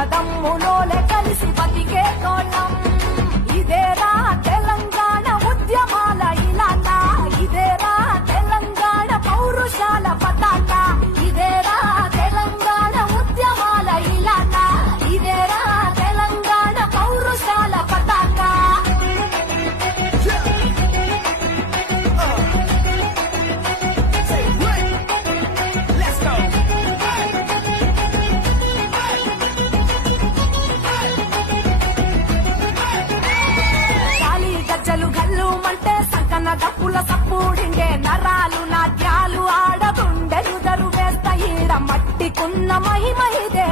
అన్నదమ్ములోలే కలిసి బతికే తోళ్ళం. ఇదేరా తెలంగాణ ఉద్యమాల ఇలానా, ఇదేరా తెలంగాణ పౌరుషాల పతాక, ఇదేరా తెలంగాణ ఉద్యమాల ఇలానా, ఇదేరా తెలంగాణ పౌరుషాల పతాక. గల్లుమంటే సంకన డప్పుల సప్పుడింగే, నరాలు నాట్యాలు ఆడగుండెలు దరు వేస్త ఈడ మట్టికున్న మహిమ ఇదే